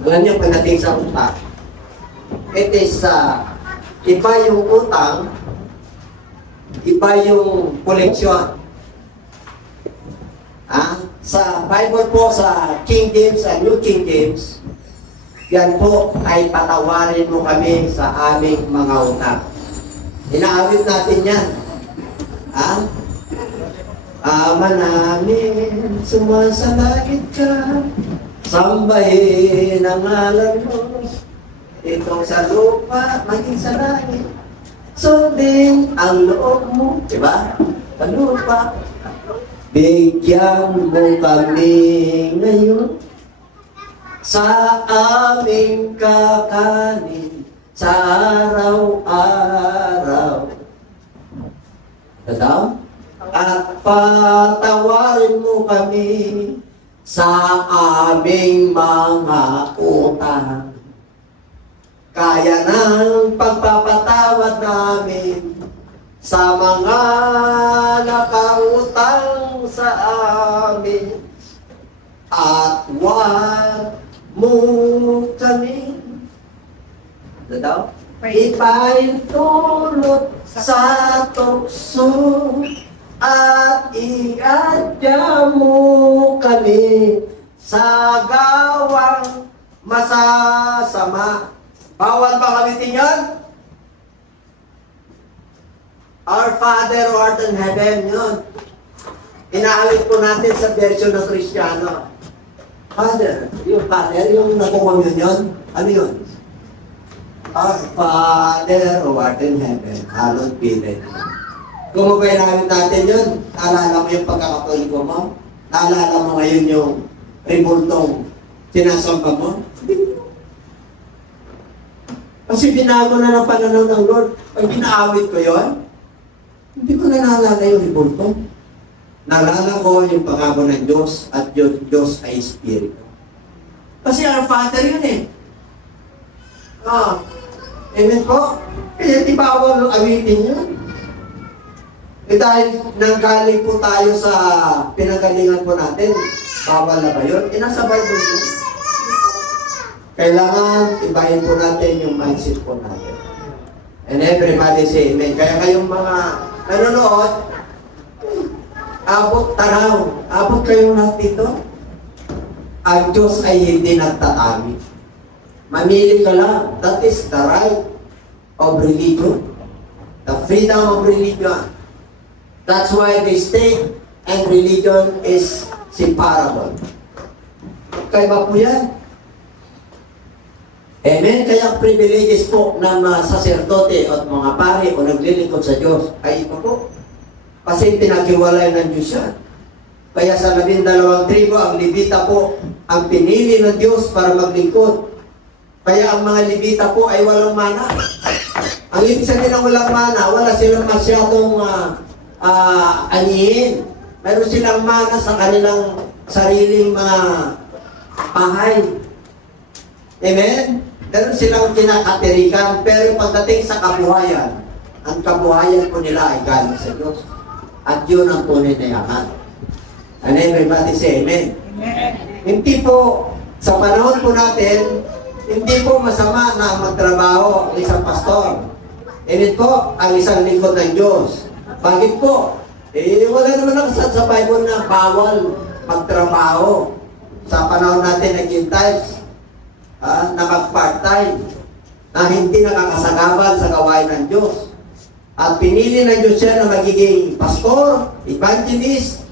Ganyan pagdating sa utang. It is, iba yung utang, iba yung koleksyon. Sa Bible po, sa King James and New King James, yan po ay patawarin mo kami sa aming mga utang. Inaawit natin yan. Ama namin, sumasalangit ka, sambahin ang ngalan mo, itong sa lupa, maging sa langit, sundin ang loob mo, diba? Sa lupa, bigyan mo kami ngayon sa aming kakanin sa araw-araw. Tadaw? At patawarin mo kami sa aming mga utang. Kaya ng pagpapatawad namin sa mga nakautang sa amin. At huwag mo kami ipaintulot sa tukso at iadya mo kami sa gawang masasama. Bawal ba gamitin yan? Our Father who art in heaven, yun. Inaawit po natin sa version ng Kristiyano. Father, yung Father, yung nakukommun yun, ano yun? Our Father who art in heaven, hallowed be thy name. Kung mabayanawin natin yun, naalala mo yung pagkakatoliko mo? Naalala mo ngayon yung rebultong sinasamba mo? Kasi binago na ng pananaw ng Lord. Pag ginaawit ko yon, hindi ko na naalala yung rebultong. Naalala ko yung pangako ng Diyos at Diyos ay Espiritu. Kasi our Father yun eh. Amen po? Kaya di bawal awitin yun. Dahil nanggaling po tayo sa pinagalingan po natin, bawal na ba yun? Nasa Bible yun. Kailangan ibahin po natin yung mindset po natin. And everybody say amen. Kaya kayong mga nanonood, abot tanaw, abot kayong lahat dito. Ang Diyos ay hindi nagtatami. Mamili ka lang. That is the right of religion. The freedom of religion. That's why the state and religion is separable. Kaya ba po yan? Amen? Kaya privileges po ng mga saserdote at mga pari o naglilingkod sa Diyos ay ito po. Kasi pinaghiwalay ng Diyos yan. Kaya sa 12 tribo, ang Levita po ang pinili ng Diyos para maglingkod. Kaya ang mga Levita po ay walang mana. Ang ibig sabihin ng walang mana, wala silang masyadong anihin. Meron silang mana sa kanilang sariling mga bahay. Amen? Meron silang kinakaterikan. Pero pagdating sa kabuhayan, ang kabuhayan po nila ay galing sa Diyos. At yun ang tunay na yaman. And everybody say amen. Amen. Hindi po, sa panahon po natin, hindi po masama na magtrabaho ang isang pastor. Amen po, ang isang lingkod ng Diyos. Bakit po? Wala naman nakasad sa Bible na bawal magtrabaho. Sa panahon natin na Gentiles, na mag-part-time, na hindi nakakasagabal sa gawain ng Diyos. At pinili ng Diyos siya na magiging pastor, evangelist,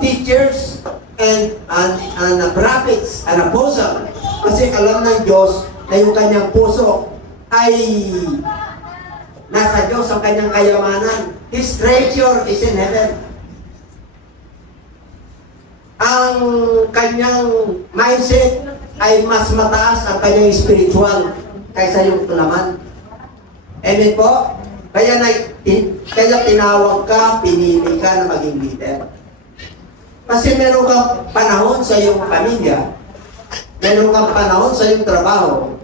teachers, and prophets, and apostle. Kasi alam ng Diyos na yung kanyang puso ay nasa Diyos ang kanyang kayamanan. His treasure is in heaven. Ang kanyang mindset ay mas mataas ang kanyang spiritual kaysa yung laman. Amen po? Kaya tinawag ka, pinili ka na maging leader. Kasi meron kang panahon sa iyong pamilya, meron kang panahon sa iyong trabaho,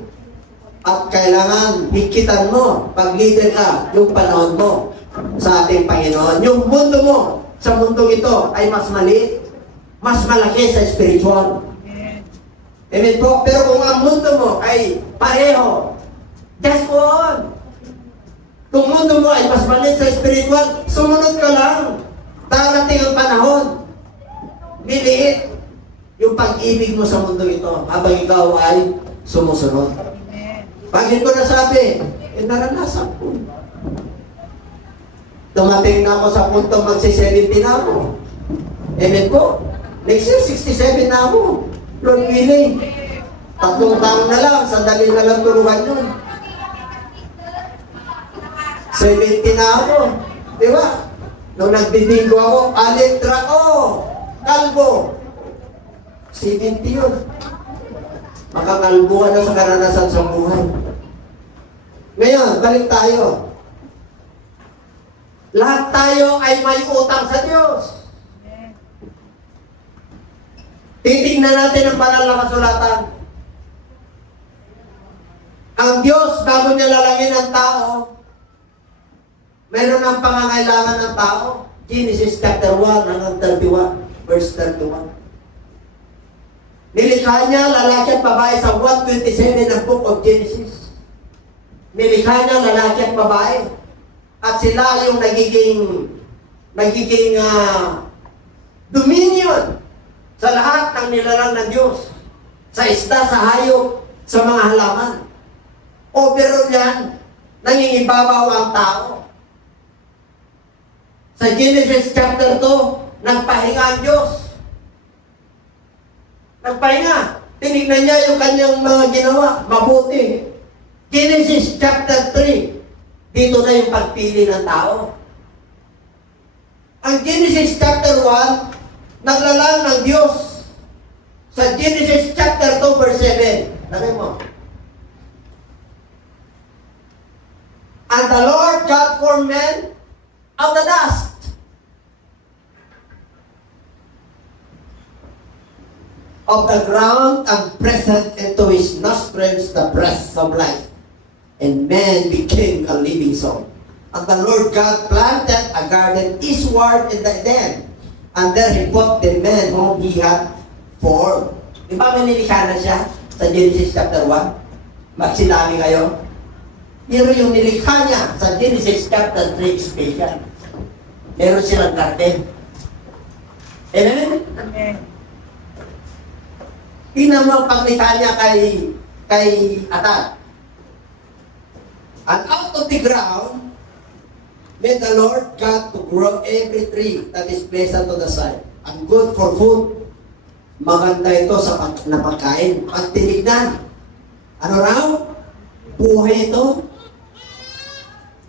at kailangan hikitan mo, pag leader ka, yung panahon mo sa ating Panginoon. Yung mundo mo sa mundong ito ay mas maliit, mas malaki sa spiritual. Amen po? Pero kung ang mundo mo ay pareho, just go on. Kung mundo mo ay mas malit sa spiritual, sumunod ka lang. Darating ang panahon. Liliit yung pag-ibig mo sa mundo ito habang ikaw ay sumusunod. Bakit ko nasabi? Naranasan ko. Dumating na ako sa punto magsi-70 na ako. Amen po. Next year, 67 na ako. Lord willing. 3 taon na lang, sandali na lang turuan yun. 70 na ako. Di ba? Nung nagbibingo ako, alitra ko. Kalbo. 70 yun. Makakalbuhan na sa karanasan sa buhay. Ngayon, balik tayo. Lahat tayo ay may utang sa Diyos. Titignan natin ang banal na kasulatan. Ang Diyos, bago niya lalangin ang tao, meron ang pangangailangan ng tao. Genesis chapter 1 hanggang 31, verse 31. Nilikha niya lalaki at babae sa 1:27 ng book of Genesis. Nilikha niya lalaki at babae. At sila yung nagiging dominion sa lahat ng nilalang ng Diyos. Sa isda, sa hayop, sa mga halaman. Overall yan, nangingibabaw ang tao. Sa Genesis chapter 2, nagpahinga ang Diyos. Nagpahinga. Tinignan niya yung kanyang mga ginawa. Mabuti. Genesis chapter 3, dito na yung pagpili ng tao. Ang Genesis chapter 1, naglalang ng Diyos. Sa Genesis chapter 2, verse 7. Lagay mo. And the Lord God formed man out of the dust. Of the ground and breathed into his nostrils the breath of life. And man became a living soul. And the Lord God planted a garden eastward in the Eden. And there he put the man whom he had formed. Di ba may nilikha na siya sa Genesis chapter 1? Magsinami kayo. Pero yung nilikha niya sa Genesis chapter 3 special. Meron silang garden. Amen? Amen. Tingnan mo ang paglikha niya kay Adan. And out of the ground, made the Lord God to grow every tree that is pleasant to the sight and good for food. Maganda ito sa pagkain. Pag tinignan, ano raw? Buhay ito.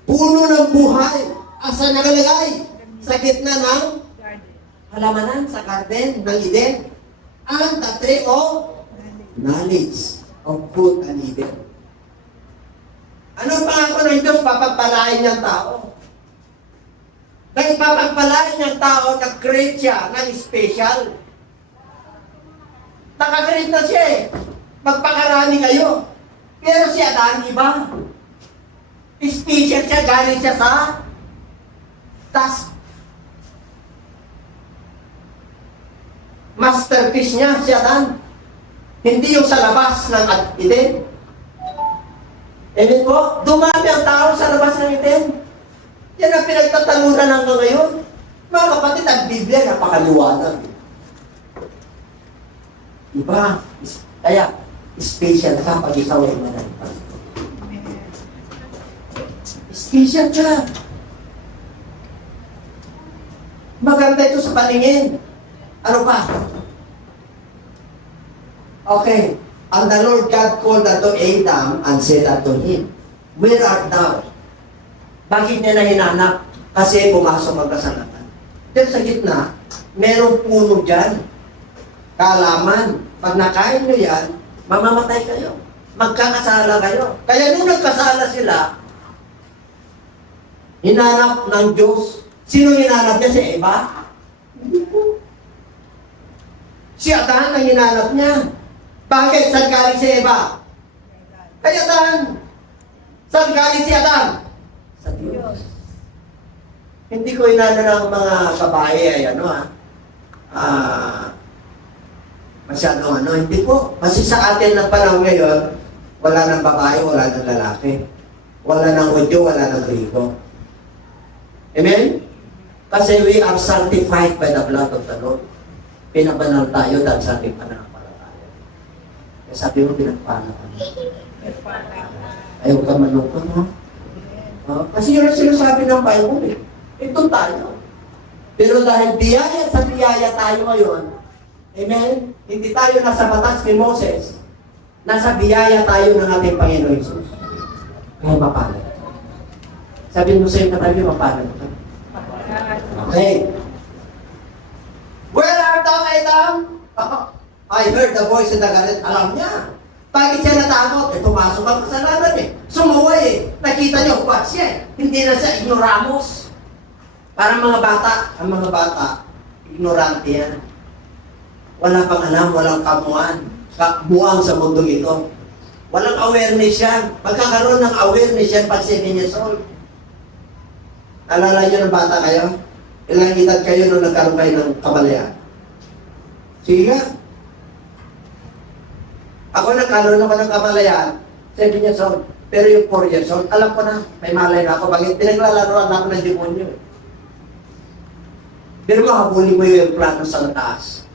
Puno ng buhay. Asa nakalagay? Sa gitna ng halamanan, sa garden ng Eden. And the tree of knowledge of good and evil. Ano pangako ng Diyos? Papagpalain niyang tao. Dahil papagpalain niyang tao, nag-create siya ng special. Naka-create na siya eh. Magpakarami kayo. Pero si Adan, iba. Special siya, galing siya sa task. Masterpiece niya, si Adan. Hindi yung sa labas ng Eden. Amen po? Dumami ang tao sa labas ng Eden. Yan ang pinagtatalunan hanggang ngayon. Mga kapatid, ang Biblia, napakaliwanag. Diba? Kaya, special ka pag ikaw ay manalipag. Special ka. Maganda ito sa paningin. Ano pa? Okay. And the Lord God called unto Adam and said unto him, Where art thou? Bakit niya na hinanap? Kasi pumasok ang kasalanan. Pero sa gitna, merong puno dyan. Kalaman. Pag nakain nyo yan, mamamatay kayo. Magkakasala kayo. Kaya nung nagkasala sila, hinanap ng Diyos. Sino hinanap niya? Si Eva? Hindi po. Si Adan ang hinanap niya. Bakit? Saan galing si Eva? Kay Adan. Saan galing si Adan? Sa Diyos. Hindi ko inano ng mga babae ay ano Masyadong ano, hindi po. Kasi sa atin na panahon ngayon, wala ng babae, wala ng lalaki. Wala ng Hudyo, wala ng Grego. Amen? Kasi we are sanctified by the blood of the Lord. Pinabanal tayo dahil sa ating pananampalataya. Kaya sabi mo, pinagpala ka. Ayaw ka malungkot, ha? Kasi yun ang sinasabi ng Bible, eh. Ito tayo. Pero dahil biyaya sa biyaya tayo ngayon, amen? Hindi tayo nasa batas ni Moses. Nasa biyaya tayo ng ating Panginoon Jesus. Kaya mapalad. Sabi mo sa'yo na tayo, mapalad ka. Okay. Where art thou, Adam? I heard the voice in the garden. Alam niya. Bakit siya natakot? Pumasok ang kasalanan eh. Sumuway eh. Nakita niyo, what's siya? Hindi na siya ignoramos. Parang mga bata. Ang mga bata, ignorante yan. Wala pang alam, walang kamuan. Buwang sa mundo ito. Walang awareness yan. Magkakaroon ng awareness yan pag 7 years old. Alala niyo ng bata kayo? Ilang edad kayo nung nagkaroon kayo ng kamalayan? Sige nga. Ako nagkaroon naman ng kamalayan, 7 years old. Pero yung 4 years old, alam ko na, may malay na ako. Bakit? Pinaglalaroan ako ng demonyo. Pero makabuli mo yung plano sa taas.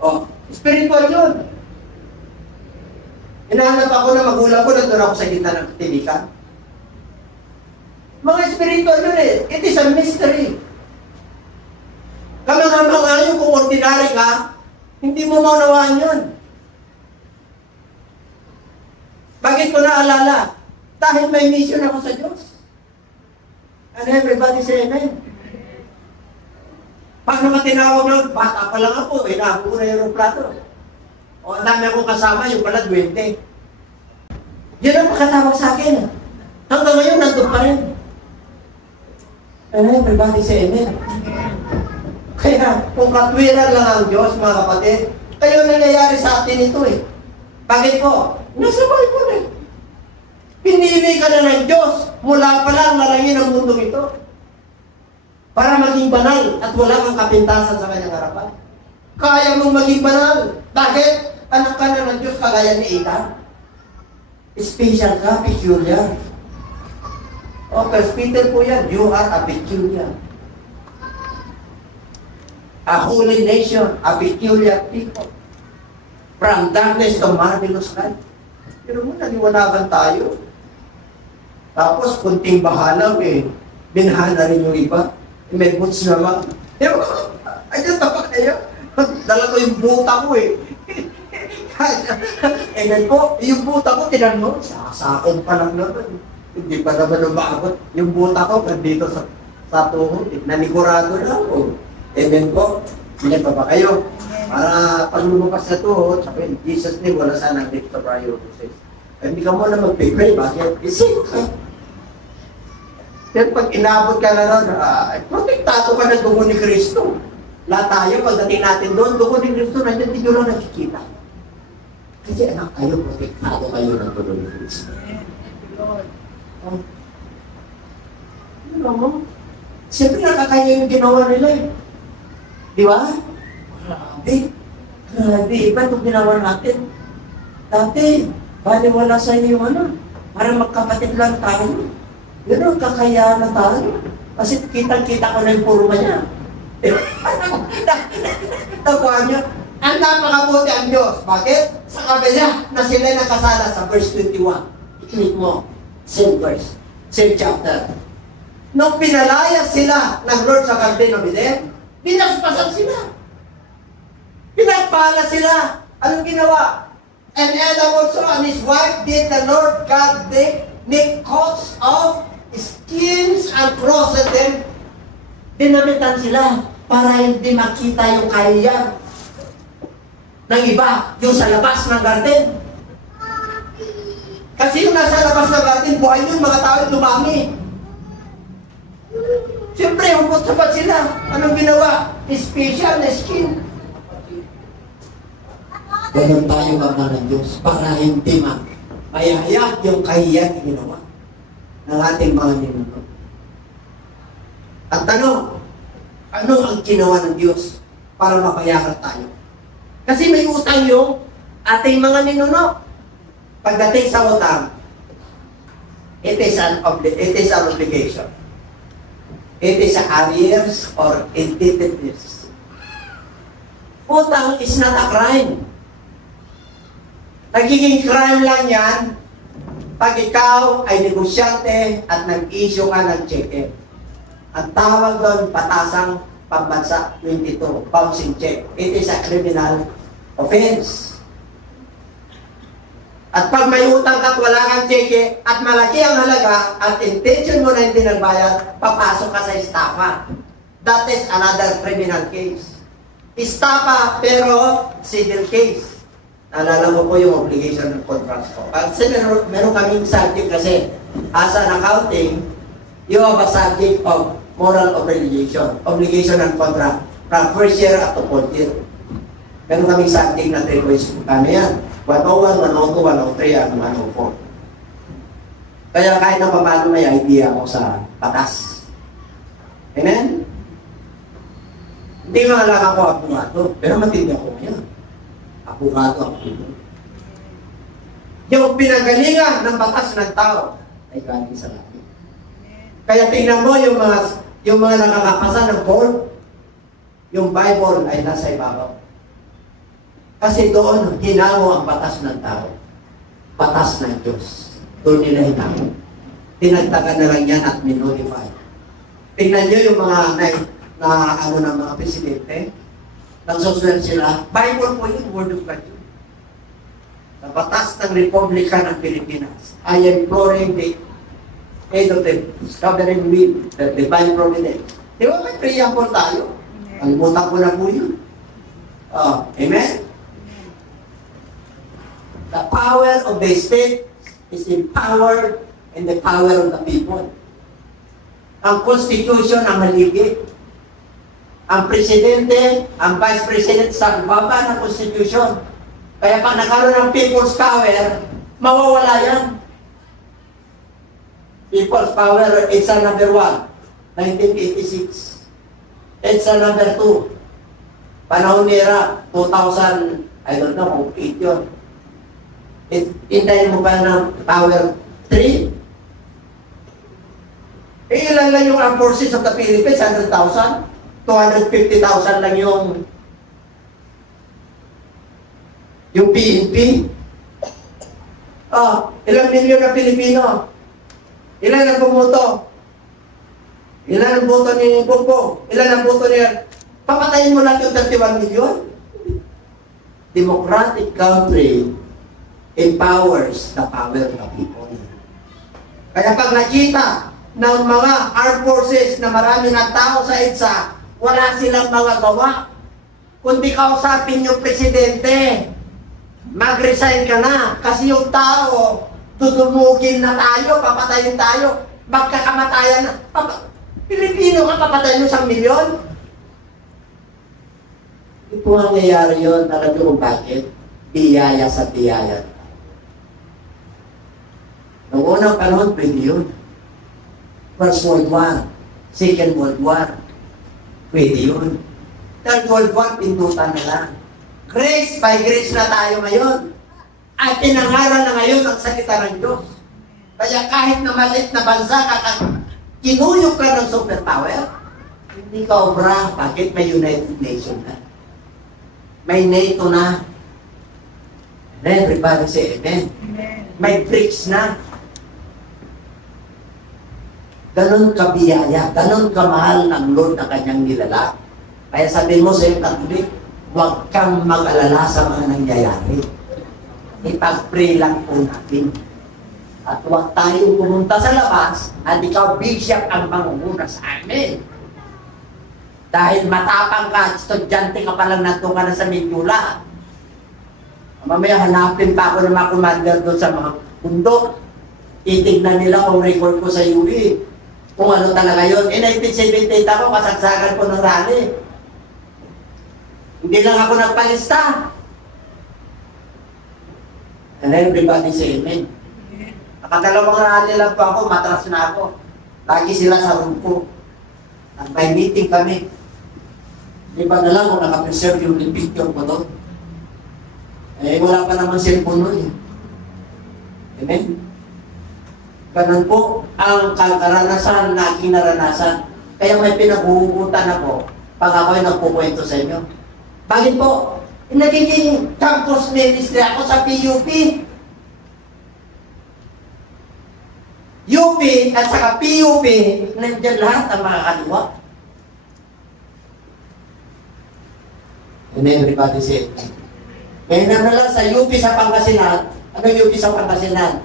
Oh, spiritual yun. Hinahanap ako na magulang ko, nandun ako sa gitna ng tinikan. Mga spiritual yun eh. It is a mystery. Kamang-kamang yun, kung ordinary ka, hindi mo maunawaan yun. Bakit ko naalala? Dahil may mission ako sa Diyos. And everybody say amen. Paano ka tinawag na? Bata pa lang ako, inaako ko na yung aeroplano. O, ang dami akong kasama, yung pala 20. Yan ang pakatawag sa akin. Hanggang ngayon, nandun pa rin. And everybody say amen. Kaya, kung katwiran lang ang Diyos, mga kapatid, kayo nangyayari sa atin ito eh. Bakit po? Nasa Bible eh. Pinili ka na ng Diyos mula pa lang nalangin ang mundo ito para maging banal at wala kang kapintasan sa kanyang harapan. Kaya mong maging banal. Bakit? Anak ka na ng Diyos kagaya ni Adam. Special ka, peculiar. O, First Peter po yan, you are a peculiar. A holy nation, a peculiar people. From darkness to marvelous light. Pero mo, naniwanagan tayo. Tapos, kunting bahala, binahana rin yung iba. May boots naman. Pero, ayun, tapak kayo. Dala ko yung buta ko eh. Ganyan po, yung buta ko, tinanong, sasakon pa lang naman. Hindi pa naman umabot. Yung buta ko, nandito sa tuhod. Nanigurado na ako. Amen po. Hindi pa ba kayo? Para pag lumabas sa tuhod, sabi, Jesus name, wala sanang lift of priorities. Hindi ka muna mag-pray. Bakit? Isip ka. Pero pag inabot ka na ron, protektado ka ng dugo ni Kristo. Lahat tayo, pagdating natin doon, dugo ni Kristo, nandiyan, hindi nyo lang nakikita. Kasi anak kayo, protektado kayo ng dugo ni Kristo. Ano mo? Siyempre nakakaya yung ginawa nila eh. Di ba? Grabe. Grabe. Iba itong ginawa natin. Dati, baliwala sa inyo yung ano. Parang magkapatid lang tayo. Pero kakaya na tayo. Kasi kitang-kita ko na yung purma niya. Tawa niya. Ang napakabuti ang Diyos. Bakit? Sa kabila na sila nakasala sa verse 21. Ikinig mo. Same verse. Same chapter. Nung pinalaya sila ng Lord sa Garden of Eden, binaspasan sila. Pinagpala sila. Anong ginawa? And Adam also and his wife did the Lord God make coats of skins and clothed them. Dinamitan sila para hindi makita yung kahiyan ng iba, yung sa labas ng garden. Kasi yung nasa labas ng garden, buhay yung mga tao dumami. Siyempre, hupot sapat sila. Anong ginawa? Special na skin. Ganun tayo mga ng Diyos para hindi mayayag yung kahiyan ginawa ng ating mga ninuno. At tanong, ano ang ginawa ng Diyos para mapayagan tayo? Kasi may utang yung ating mga ninuno. Pagdating sa utang, it is an obligation. It is a arrears or indebtedness. Utang is not a crime. Nagiging crime lang yan pag ikaw ay negosyante at nag-issue ka ng cheque. Ang tawag doon, patasang pambansa 22, bouncing check. It is a criminal offense. At pag may utang ka at wala kang cheque at malaki ang halaga at intention mo na hindi nagbayad, papasok ka sa estafa. That is another criminal case. Estafa pero civil case. Naalala mo po yung obligation ng contract ko. Kasi meron kaming subject kasi as an accounting, you have a subject of moral obligation. Obligation ng contract from first year up to fourth year. Meron kaming subject na 3 points. Ano yan? 101, 102, 103, at 104. Kaya kahit na paano may idea ako sa batas. Amen? Hindi nga lang ako abogado, pero matindi ako yan. Abogado ako. Yung pinagalingan ng batas ng tao ay galing sa langit. Kaya tingnan mo yung mga nakakapasa ng board, yung Bible ay nasa ibabaw. Kasi doon, hinango ang batas ng tao. Batas ng Diyos. Doon nila hinango. Tinagtagan na lang yan at minodify. Tingnan nyo yung mga ng mga presidente. Nagsusunod sila. Bible po yun, Word of God yun. Sa batas ng Republika ng Pilipinas, I am imploring the aid of the sovereign will, the divine providence. Di ba may preamble tayo? Kalimutan ko na po yun. Amen? The power of the state is empowered in the power of the people. Ang Constitution ang haligi. Ang Presidente, ang Vice President sa baba ng Constitution. Kaya pag nagkaroon ng people's power, mawawala yan. People's power, EDSA number 1, 1986. EDSA number 2, panahon nila, 2000, I don't know kung 8 yun. Hintayin mo ba ng Power 3? Ilan lang yung armed forces of the Philippines? 100,000? 250,000 lang yung PNP? Ilang milyon na Pilipino? Ilan ang bumoto? Ilan ang boto ni Bongbong? Ilan ang boto niya? Papatayin mo lang yung 31 milyon? Democratic country empowers the power of the people. Kaya pag nakita ng mga armed forces na marami ng tao sa EDSA, wala silang mga gawa. Kundi kausapin yung presidente, mag-resign ka na. Kasi yung tao, dudumugin na tayo, papatayin tayo, magkakamatayan na. Pilipino ka, papatayin mo 1 milyon? Ito ang nangyayari yun, alam nyo kung bakit? Biyaya sa biyaya. Noong unang panahon, pwede yun. First World War, Second World War, pwede yun. Third World War, pindutan na lang. Grace by grace na tayo ngayon. At pinangaral na ngayon ang salita ng Diyos. Kaya kahit na maliit na bansa, kinuyog ka ng superpower, hindi ka obra. Bakit may United Nations na? May NATO na. Everybody say amen. May BRICS na. Ganon kabiyaya, ganon kamahal ng Lord na kanyang nilala. Kaya sabihin mo sa iyong Katolik, huwag kang mag-alala sa mga nangyayari. Ipag-pray lang po natin. At huwag tayong pumunta sa labas at ikaw bishop ang mangunguna sa amin. Dahil matapang ka, estudyante ka pa lang nato ka na sa Mindula. Mamaya hanapin pa ako ng mga commander doon sa mga bundok. Itignan nila kung record ko sa UE. Kung ano talaga yun. 1978 ako, kasagsagan ko ng rally. Hindi lang ako nagpalista. And everybody say amen. Nakadalawang rally lang po ako, matras na ako. Lagi sila sa room ko. At may meeting kami. Di ba na lang kung nakapreserve yung picture ko doon? Eh, wala pa naman cellphone nun eh. Amen? Ganun po ang karanasan na aking naranasan. Kaya may pinaghuhugutan ako pag ako'y nagpukwento sa inyo. Bakit po? Nagiging campus ministry ako sa PUP. UP at saka PUP, nandiyan lahat ang mga kaliwa. And everybody say, ngayon na lang sa UP sa Pangasinan. Ano UP sa Pangasinan?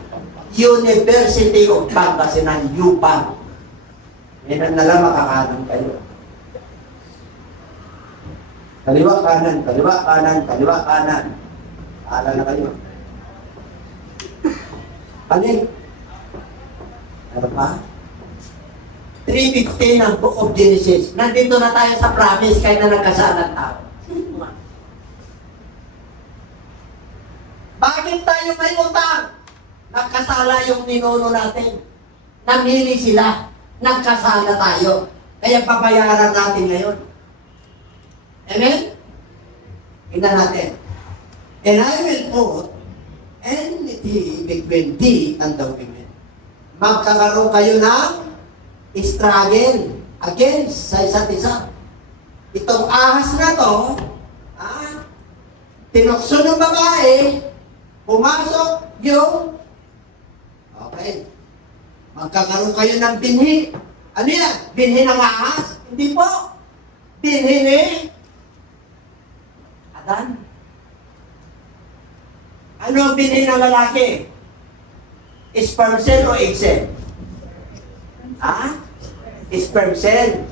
University of Pangasinan, UPAN. Ngayon na lang makakanan kayo. Kaliwa kanan, kaliwa kanan, kaliwa kanan. Aala na kayo. Panig. Ano pa? 3:15 ng Book of Genesis. Nandito na tayo sa promise kaya na nagkasalan tao. Bakit tayo may utang? Nagkasala yung ninuno natin. Namili sila. Nagkasala tayo. Kaya pabayaran natin ngayon. Amen? Tingnan natin. And I will put enmity between thee and the women. Magkakaroon kayo ng struggle against sa isa't isa. Itong ahas na to, tinukso ng babae, pumasok yung, okay, magkakaroon kayo ng binhi. Ano yan? Binhi ng ahas? Hindi po. Binhi ni Adan. Ano ang binhi ng lalaki? Sperm cell o egg cell? Sperm cell.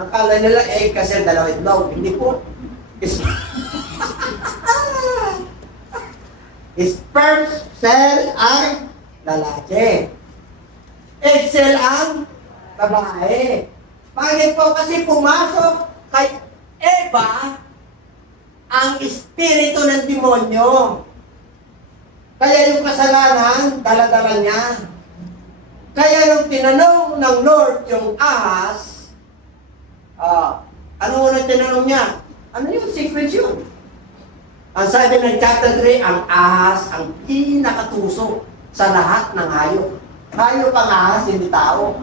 Ang kala nila egg kasi dalawa itlog. Hindi po. Sperm cell ang lalaki. Egg cell ang babae. Bakit po? Kasi pumasok kay Eva ang espiritu ng demonyo. Kaya yung kasalanan, dala-dala niya. Kaya yung tinanong ng Lord, yung ahas, ano unang tinanong niya? Ano yung secret yun? Ang sabi ng chapter 3, ang ahas ang pinakatuso sa lahat ng hayop. Hayop ang ahas, hindi tao.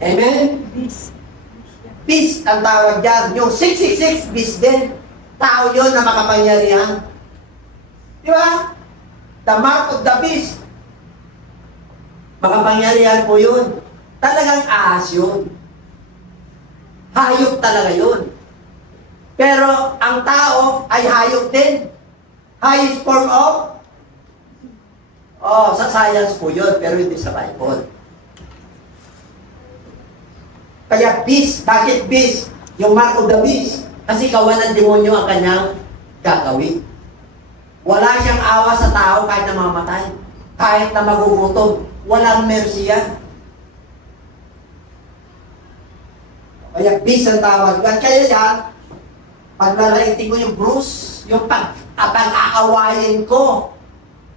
Amen? Beast ang tawag dyan. Yung 666, beast din. Tao yun na makapangyarihan. Di ba? The mark of the beast. Makapangyarihan po yun. Talagang ahas yun. Hayop talaga yun. Pero ang tao ay hayop din. Highest form of? Sa science po yun, pero hindi sa Bible. Kaya beast. Bakit beast? Yung mark of the beast. Kasi kawan ng demonyo ang kanyang gagawin. Wala siyang awa sa tao kahit na mamatay. Kahit na magugutom. Walang mercy yan. Kaya beast ang tawag. At kaya yan, paglalaitin ko yung bruise, yung pag-aawayin ko,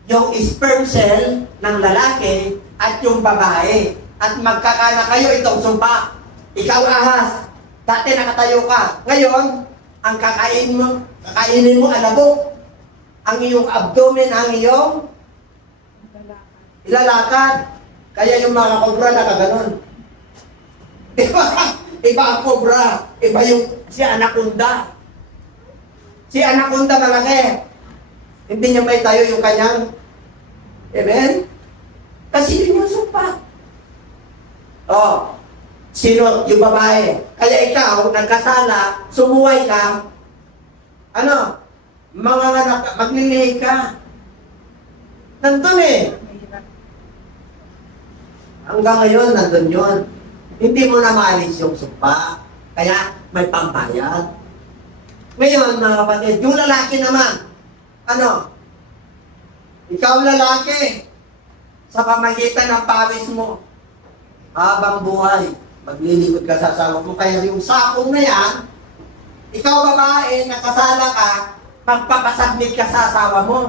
yung sperm cell ng lalaki at yung babae. At magkakana kayo itong sumpa. Ikaw ahas, dati nakatayo ka. Ngayon, ang kakainin mo alabok. Ang iyong abdomen, ang iyong ilalakad. Kaya yung mga kobra nakaganon. Iba ang kobra. Iba yung si anaconda. Si anaconda malaki. Hindi niya may tayo yung kanyang. Amen? Kasi yun yung sumpa. Sino? Yung babae. Kaya ikaw, nagkasala, sumuway ka, maglilihi ka. Nandun eh. Hanggang ngayon, nandun yun. Hindi mo na maalis yung sumpa. Kaya may pambayad. Ngayon, mga kapatid, yung lalaki naman, ikaw lalaki, sa pamagitan ng pawis mo, habang buhay, maglilingkod ka sa asawa mo. Kaya yung sakong na yan, ikaw babae, nakasala ka, magpapasubmit ka sa asawa mo.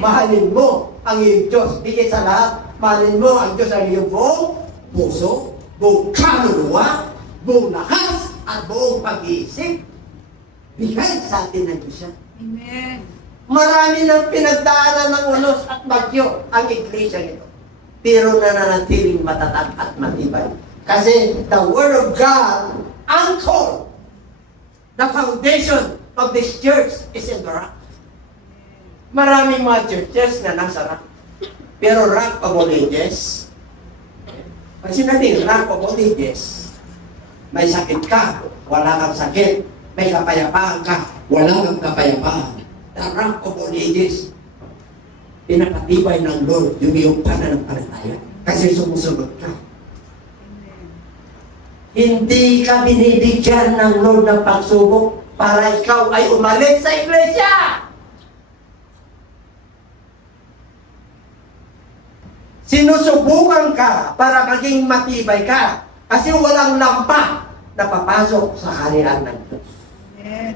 Mahalin mo ang iyong Diyos. Bigay sa lahat. Mahalin mo ang Diyos ang iyong buong puso, buong kaluluwa, buong lakas, at buong pag-iisip. Bigay sa atin ng Diyos yan. Amen. Marami nang pinagdaanan ng unos at bagyo ang iglesia nito. Pero nananatiling matatag at matibay. Kasi the Word of God, anchor, the foundation of this church is in the rock. Maraming mga churches na nasa rock. Pero rock of all ages, pag sinabing rock of all ages, may sakit ka, wala kang sakit. May kapayapaan ka, wala kang kapayapaan. The rock of all ages, pinapatibay ng Lord yung iyong pananampalataya. Kasi sumusunod ka. Hindi ka binibigyan ng Lord ng pagsubok para ikaw ay umalis sa iglesia. Sinusubukan ka para maging matibay ka. Kasi walang lampa na papasok sa kaharian ng Diyos.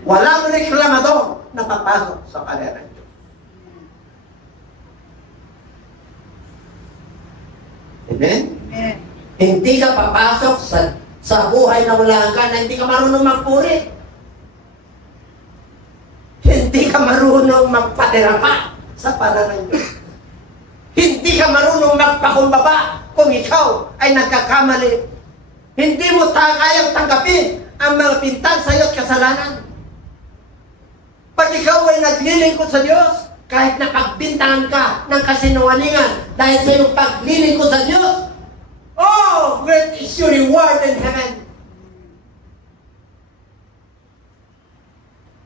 Walang reklamador na papasok sa kaharian ng Diyos. Amen? Amen. Hindi ka papasok sa buhay na wala ka na hindi ka marunong magpuri. Hindi ka marunong magpatirapa sa pangalan ng Diyos. Hindi ka marunong magpakumbaba kung ikaw ay nagkakamali. Hindi mo kayang tanggapin ang mga pintag sa iyo't kasalanan. Pag ikaw ay naglilingkod sa Diyos, kahit napagbintangan ka ng kasinungalingan dahil sa iyong paglilingkod sa Diyos, oh, great is your reward in heaven.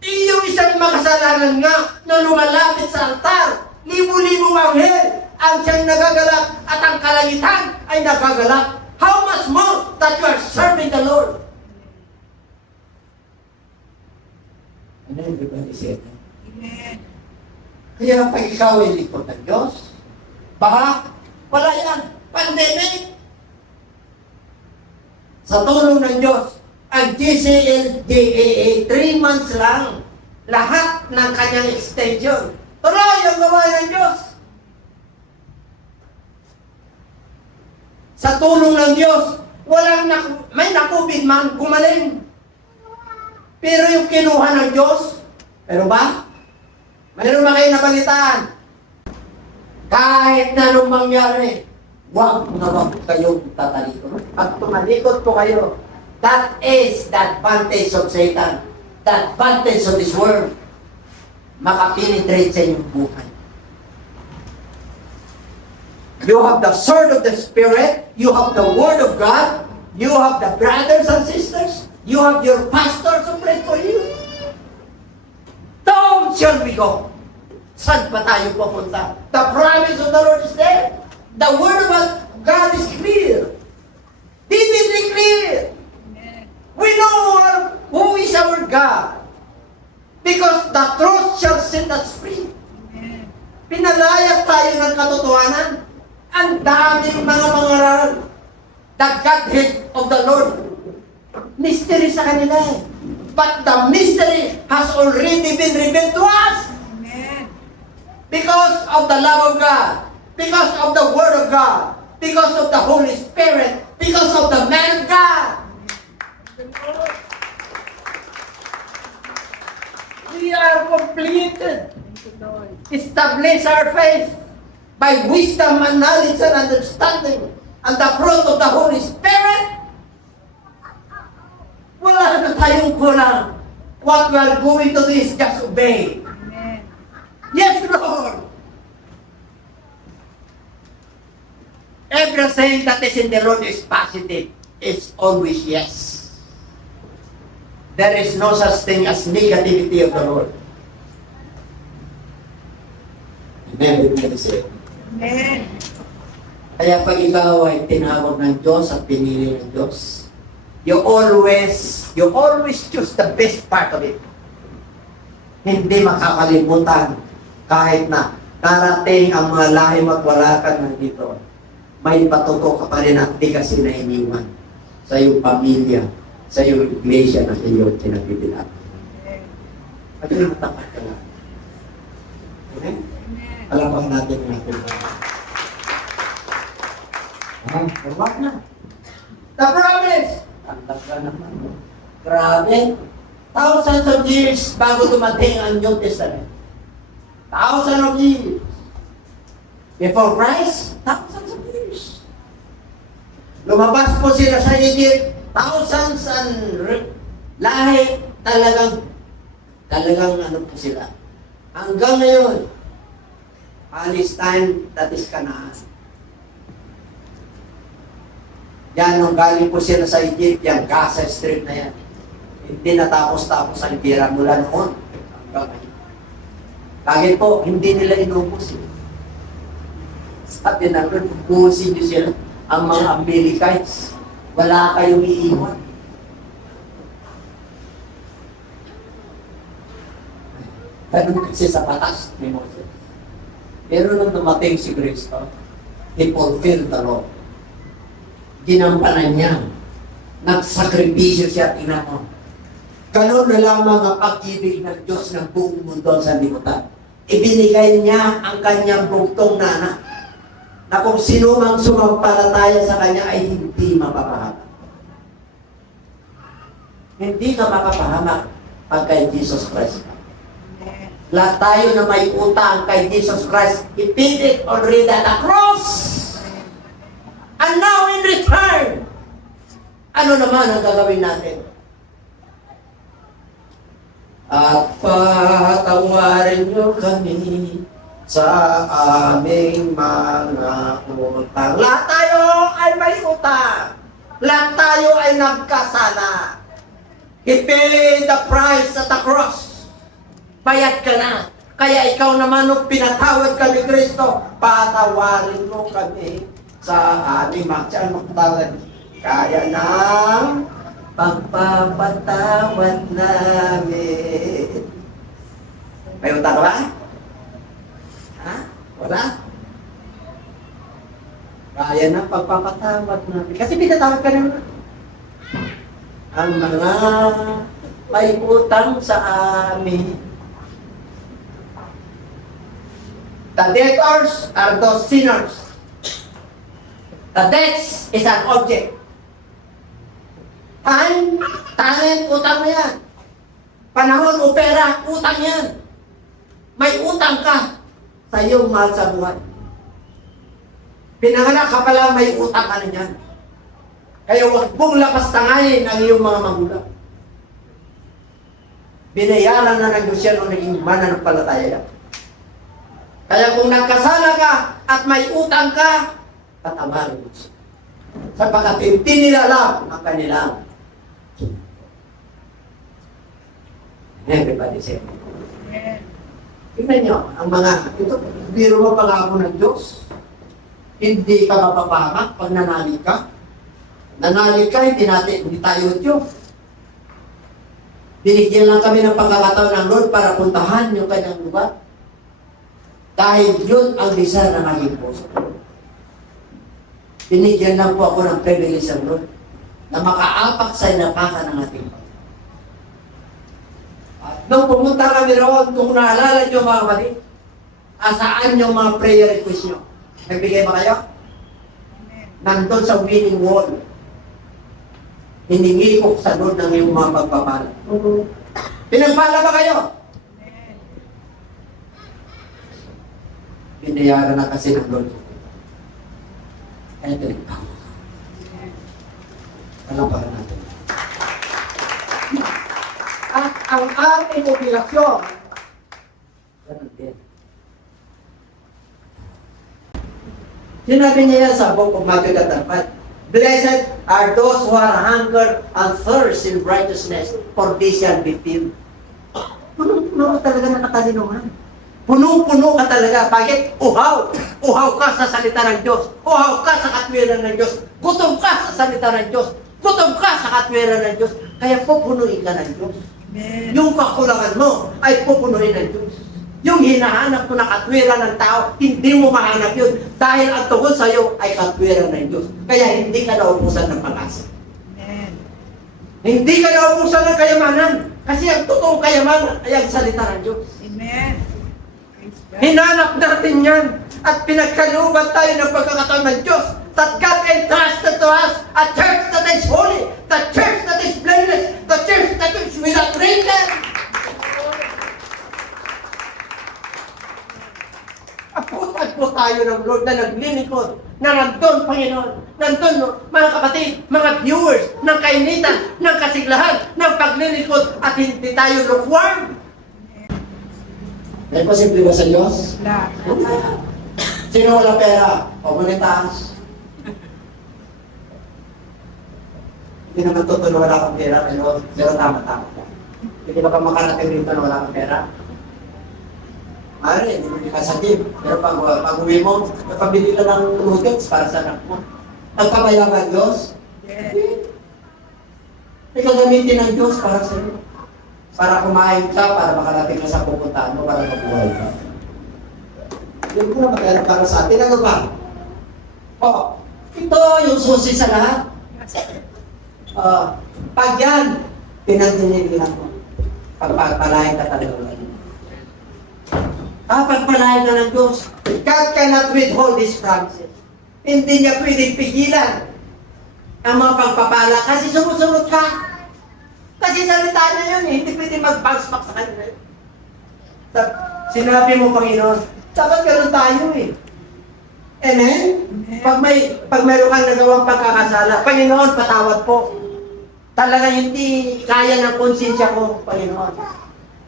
Iyong isang makasalanan nga na lumalapit sa altar, libo-libo anghel ang siyang nagagalak at ang kalangitan ay nagagalak. How much more that you are serving the Lord? And everybody said that. Amen. Kaya pag ikaw ay likod ng Diyos, baka wala yan. Pandemic. Sa tulong ng Diyos, ang GCLDAA, 3 months lang, lahat ng kanyang extension. Tuloy ang gawain ng Diyos. Sa tulong ng Diyos, may nakubid man, gumaling. Pero yung kinuha ng Diyos, pero ba? Mayroon ba kayo nabalitaan? Kahit na anong mangyari, huwag na huwag kayong tatalikod. Pag tumalikod po kayo, that is the advantage of Satan. The advantage of this world. Makapenetrate sa inyong buhay. You have the sword of the Spirit. You have the Word of God. You have the brothers and sisters. You have your pastors who pray for you. Down shall we go. Saan pa tayo pupunta? The promise of the Lord is there. The Word of God is clear. Vividly clear. We know who is our God. Because the truth shall set us free. Pinalayag tayo ng katotohanan. Ang daming mga mangaral. The Godhead of the Lord. Mystery sa kanila eh. But the mystery has already been revealed to us. Amen. Because of the love of God. Because of the Word of God. Because of the Holy Spirit. Because of the man of God. We are completed. Establish our faith by wisdom and knowledge and understanding and the fruit of the Holy Spirit. Wala na tayong kulang. What we are going to do is just obey. Amen. Yes, Lord. Everything that is in the Lord is positive. It's always yes. There is no such thing as negativity of the Lord. Amen. Amen. Kaya pag ikaw ay tinawag ng Diyos at pinili ng Diyos, you always choose the best part of it. Hindi makakalimutan kahit na darating ang mga lahim at wala ka nandito. May patuto ka pa rin at di kasi na iniwan sa iyong pamilya, sa iyong iglesia na iyong tinabibilan. At yung matapat ka lang. Amen? Alam natin ang ating wag na. The promise! Tanda ka naman. Grabe. Thousands of years bago dumating ang New Testament. Thousands of years. Before Christ, thousands of years. Lumabas po sila sa Egypt, thousands and lahi, talagang ano po sila. Hanggang ngayon, Palestine, that is Canaan. Yan, nung galing po sila sa Egypt, yan, Gaza Strip na yan. Hindi natapos-tapos ang tira mula noon. Hanggang ngayon. Kagit po, hindi nila inubos. Sabi na nun, ubusin niyo sila, ang mga Amalekites. Wala kayong iiwan. Ganun kasi sa batas ni Moses. Pero nung dumating si Kristo, he fulfilled the law. Ginampanan niya. Nagsakripisyo siya, tingnan mo. Ganun na lamang ang pag-ibig ng Diyos ng buong mundo sa limutan. Ibinigay niya ang kanyang bugtong na anak na kung sino mang sumampalataya sa kanya ay hindi mapapahamak. Hindi ka mapapahamak pag kay Jesus Christ. Lahat tayo na may utang kay Jesus Christ, He paid it already at the cross. And now in return, ano naman ang gagawin natin? At patawarin niyo kami sa aming mga utang. Lahat tayo ay may utang. Lahat tayo ay nagkasala. He paid the price at the cross. Bayad ka na. Kaya ikaw naman nung pinatawad ka ni Kristo, patawarin mo kami sa aming magtawad. Kaya ng pagpapatawad namin. May utang ka ba? Ha? Wala? Kaya ng pagpapatawad namin. Kasi pinatawad ka naman. Ang mga may utang sa amin. The debtors are those sinners. The debts is an object. Time, talent, utang na yan. Panahon o pera, utang yan. May utang ka sa iyong mahal sa buhay. Pinanganak ka pala, may utang ka na yan. Kaya huwag mong lapastangayin ang iyong mga magulang. Binayaran na ng Diyos yan o naging mananampalataya yan. Kaya kung nagkasala ka at may utang ka, patawarin mo siya. Sapagkat hindi nila alam ang kanilang. Everybody say, tingnan nyo, ang mga, ito, biro mo pangako ng Diyos. Hindi ka mapapahamak pag nanalig ka. Nanalig ka, hindi tayo Diyos. Binigyan lang kami ng pagkakataon ng Lord para puntahan yung kanyang lugar. Dahil yun ang desire na maging puso. Binigyan lang po ako ng privilege ng Lord na makaapak sa inapakan ng ating Panginoon. At nung pumunta kami roon, kung naalala nyo mga kapatid, asaan yung mga prayer request nyo? Nagbigay ba kayo? Nandun sa winning wall. Hiningi ko sa Lord ng iyong mga pagpapala. Pinagpala ba kayo? Binayaran na kasi ng Lord. Kaya tinagtawa ka. Palampakan natin. At ang ating obligasyon, ganun din. Sinabi niya yan sa Book of Matthew 5. Blessed are those who are hunger and thirst in righteousness, for they shall be filled. Puno talaga na katalinuhan. Punong-puno ka talaga. Bakit? Uhaw. Uhaw ka sa salita ng Diyos. Uhaw ka sa katwiran ng Diyos. Gutom ka sa salita ng Diyos. Gutom ka sa katwiran ng Diyos. Kaya pupunuin ka ng Diyos. Amen. Yung kakulangan mo ay pupunuin ng Diyos. Yung hinahanap mo na katwiran ng tao, hindi mo mahanap yun. Dahil ang tungkol sa iyo ay katwiran ng Diyos. Kaya hindi ka naubusan ng pag-asa. Amen. Hindi ka naubusan ng kayamanan. Kasi ang totoong kayamanan ay ang salita ng Diyos. Amen. Hinanap natin yan at pinagkalooban tayo ng pagkakataon ng Diyos that God entrusted to us a church that is holy, the church that is blameless, the church the church without wrinkle. Aputan po tayo ng Lord na naglilingkod, na nandun, Panginoon, nandun, no, mga kapatid, mga viewers, ng kainitan, ng kasiglahan, ng paglilingkod, at hindi tayo lukewarm. May posible ba sa Diyos? Wala. Sino wala pera? Pamunitaas. Hindi naman totoo na wala kang pera, pero tama-tama. Hindi ba ka makarating rito na wala kang pera? Mare, hindi ka sa gym. Pero pag uwi mo, napabili ka ng noodles para sa anak mo. Nagpapayaman Diyos? Yes. Ikaw gamitin ng Diyos para sa iyo. Para kumain ka, para makarating ka sa pupuntaan mo, para mabuhay ka. Hindi ko na magkala para sa atin. Ano ba? Ito yung susi sa lahat. Pag yan, pinagdinigilan mo. Pagpagpalain ka talaga. Pagpalain ka ng Diyos. God cannot withhold His promises. Hindi niya pwedeng pigilan ang mga pagpapala kasi sumusunod ka. Kasi salita niya yun eh. Hindi pwedeng mag-bounce back sa kanya. Sinabi mo, Panginoon, dapat ganun tayo eh. Amen? Pag mayroon kang nagawang pagkakasala, Panginoon, patawad po. Talaga hindi kaya ng konsensya ko, Panginoon.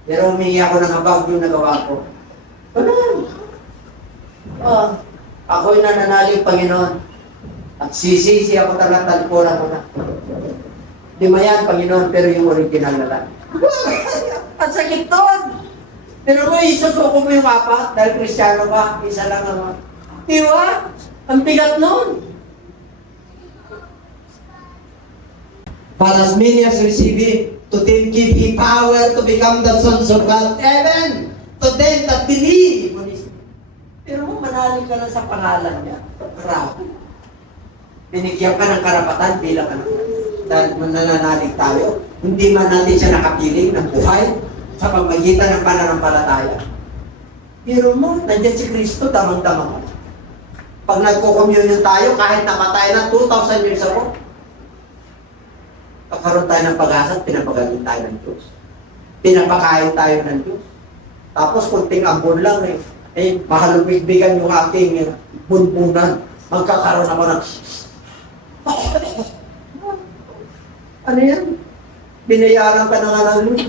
Pero humingi ako ng habag yung nagawa ko. Ganun. Ako'y nananalig, Panginoon. At sisisi ako talagang talpunan ko na. Di mayan, Panginoon, pero yung original na lang. Ang sakit doon. Pero mo, isusuko mo yung apat dahil Kristiyano ka, isa lang naman. Di ba? Ang bigat noon. For as many as receive it, to them give He power to become the sons of God. Amen. To them that believe. Pero mo, manalig ka lang sa pangalan niya. Grabe. Binigyan ka ng karapatan bilang anak. Dahil nananalig tayo, hindi man natin siya nakapiling ng buhay sa pamagitan ng pananampalataya. Pero mo, nandiyan si Kristo, damang-dama mo. Pag nagko-communion tayo, kahit namatay na 2,000 years ago, pagkaroon tayo ng pag-asa at pinapagaling tayo ng Diyos. Pinapakain tayo ng Diyos. Tapos kunting ambon lang mahalubigbigan yung aking bunbunan. Magkakaroon ako ng ano yan? Binayaran ka na nga ng Lord.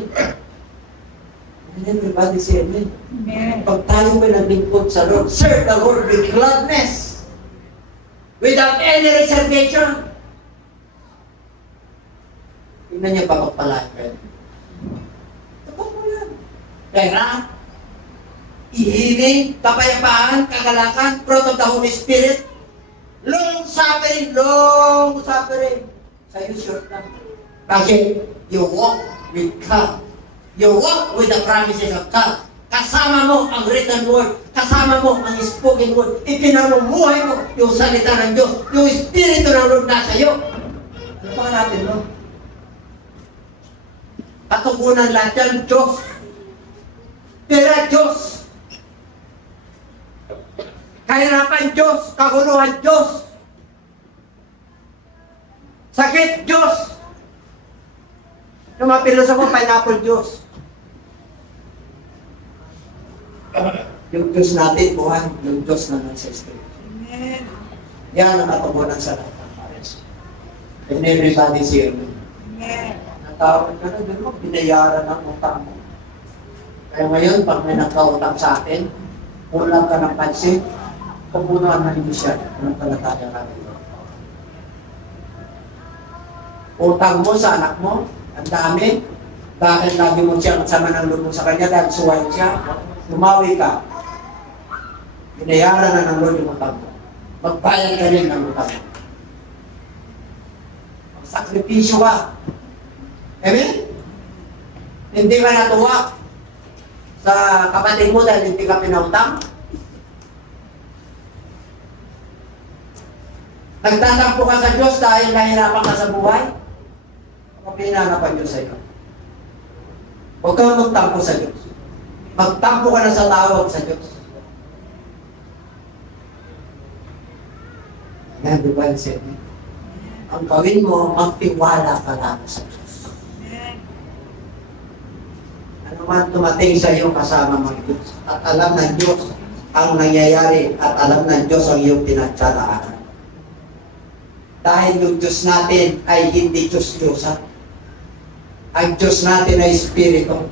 And everybody say amen. Amen. Pag tayo may naglingkod sa Lord, serve the Lord with gladness. Without any reservation. Tingnan niya pa pagpalain ka. Tapos mo yan. Pera, ihiling, kapayapaan, kagalakan, fruit of the Holy Spirit, long suffering. Sa'yo short lang. Bakit? You walk with God. You walk with the promises of God. Kasama mo ang written word. Kasama mo ang spoken word. Ipinamumuhay mo yung salita ng Diyos. Yung Espiritu ng Lord nasa iyo. Ano pa natin, no? Katugunan lahat yan, Diyos. Pera, Diyos. Kahirapan, Diyos. Kaguluhan, Diyos. Sakit, Diyos. Yung mga pilosopo, pineapple Diyos. Yung Diyos natin, buhay. Yung Diyos na nagsistay. Amen. Yan ang katugunan sa lahat ng pares. And everybody say amen. Amen. Natawag ka na, din mo, binayaran ang utang mo. Kaya ngayon, pag may nagkautang sa atin, kulang ka ng pansin, pupunuan na hindi siya ng talataya natin. Utang mo sa anak mo, ang dami. Bakit lagi mo siyang sama ng loob mo sa kanya dahil suwain siya? Lumawi ka. Binayaran na ng Lord yung utang mo. Magbayad ka rin ng utang mo. Magsakripisyo ka. Amen? Hindi ka natuwa sa kapatid mo dahil hindi ka pinautang. Nagtatampo ka sa Diyos dahil nahirapan ka sa buhay. Kapinanap ang Diyos sa iyo. Huwag kang magtampo sa Diyos. Magtampo ka na sa tawag sa Diyos. Yan, di ba yung sabi? Ang gawin mo, magtiwala ka lang sa Diyos. Amen. dumating sa iyo kasama ng Diyos. At alam ng Diyos ang nangyayari at alam ng Diyos ang iyong pinagdadaanan. Dahil yung Diyos natin ay hindi Diyos-Diyosan. Ang Diyos natin ay Espiritu.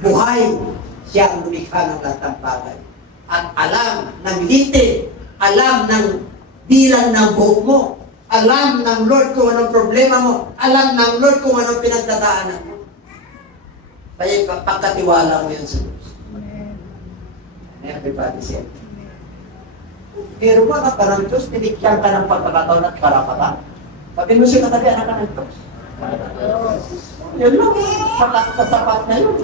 Buhay, siya ang lumikha ng lahat ng bagay. At alam ng litin, alam ng bilang ng buhok mo, alam ng Lord kung anong problema mo, alam ng Lord kung anong pinagdadaanan mo. Kaya pagkatiwala mo yun sa Diyos. Everybody say it. Pero ba ka ng Diyos, tinikyan ka ng pagkakataon at karapatan? Sabi mo siya katabi, anak ka ng Diyos. Yun lang, sapat na yun.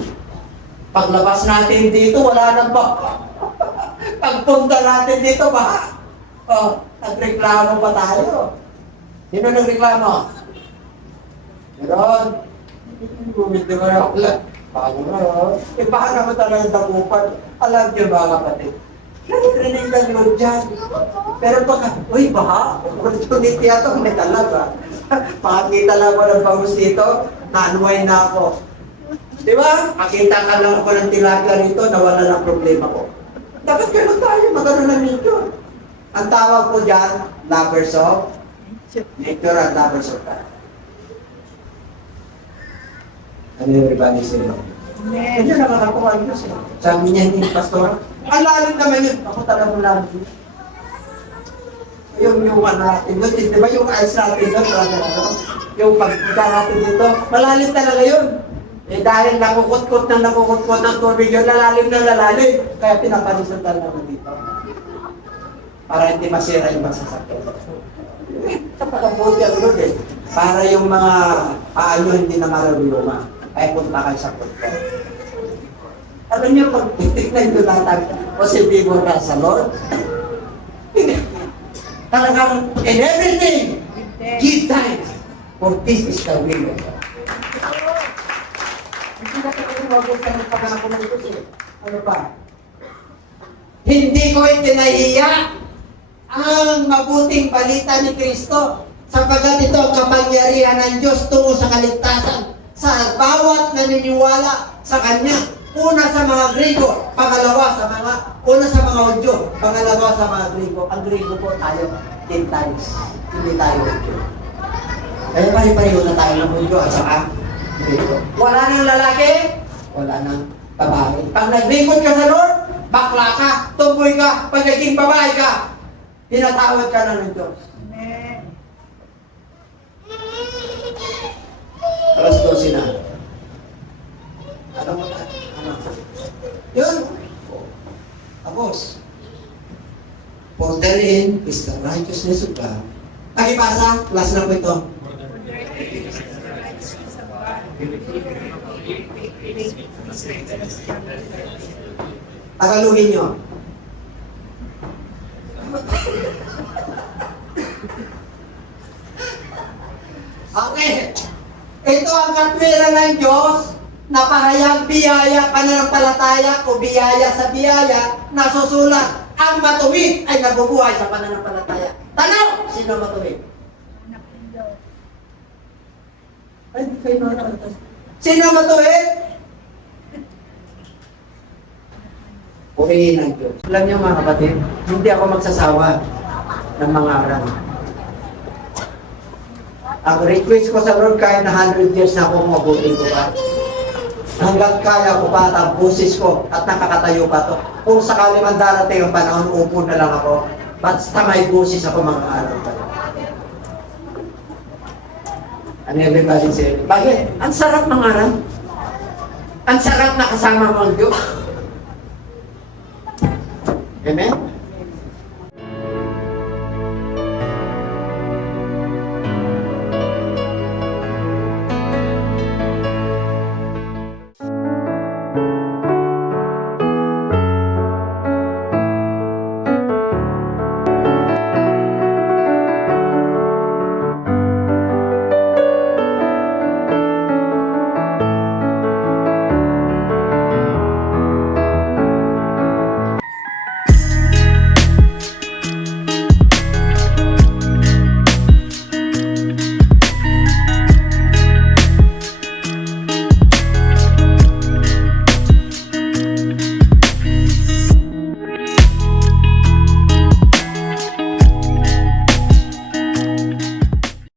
Paglabas natin dito, wala nang baka. Pagpunta natin dito, baka. Nagreklamo pa tayo. Sino nagreklamo? Meron. Bumiti ko na ako lang. Paano na yun? Baka naman talaga dakupan. Alam niyo mga kapatid. Narinig ng Lord dyan. Pero baka, uy, baka. Opportunity ito, may talaga. Makakita lang ako ng bangus dito, na-unwind na ako. Di ba? Makita ka lang ako ng tilapia rito, nawala ng problema ko. Dapat gano'n tayo, magano'n ng nature. Ang tawag ko dyan, lovers of nature at lovers of God. Ano yung everybody say? Hindi naman ako ang Diyos. Sabi niya, hindi, pastor. Ang lalim naman yun. Ako talagang lalim. Yung ano natin yun, di ba yung ice natin yun, yung pagpunta natin dito, malalim talaga yun. Eh dahil nakukot-kot ng tubig yun, lalalim na lalalim. Kaya pinapanisundan naman dito. Para hindi masira yung magsasakyan. Kapag-abuti ang Lord eh. Para yung mga paano hindi na maruluma, ay punta kayo sa kulto. Alam niyo, pag titignan nyo lahat positibo ka sa Lord, talagang in everything, give thanks, for this is the will of God. Hindi na tayo tumagod ka ng pangako ng Diyos eh. Ano pa? Hindi ko itinahiya ang mabuting balita ni Kristo sapagkat ito ang kapangyarihan ng Diyos tungo sa kaligtasan sa bawat naniniwala sa Kanya. Una sa mga Grigo, pangalawa sa mga, una sa mga Hudyo, pangalawa sa mga Grigo. Ang Grigo po tayo, 10 times. Hindi tayo Hudyo. Kaya pari-pareho na tayo ng Hudyo at saka Grigo. Wala nang lalaki, wala nang babae. Pag naglingkod ka sa Lord, bakla ka, tumboy ka, pag naging babae ka, tinatawad ka na ng Diyos. Amen. Alas 12 na. Ano mo na? Yun. Tapos, for therein is the righteousness of God. Nakipasa, last na po ito. Tagalogin nyo. Okay. Ito ang katwiran ng Diyos na pahayag biyaya, pananampalataya o biyaya sa biyaya na susulat. Ang matuwid ay nabubuhay sa pananampalataya. Tanaw! Sino matuwid? Ay, di kayo nakakalitas. Sino matuwid? Purihin ng Diyos. Alam niyo mga kapatid, hindi ako magsasawa ng mga aral. Ang request ko sa Lord, kahit na 100 years na ako, mabuti ko pa. Hanggang kaya ko pa at ang busis ko at nakakatayo pa to. Kung sakali man darating ang panahon, upo na lang ako. Basta may busis ako mga araw pa. And everybody say, bakit? Ang sarap ng araw. Ang sarap na kasama mo ang Diyos. Amen?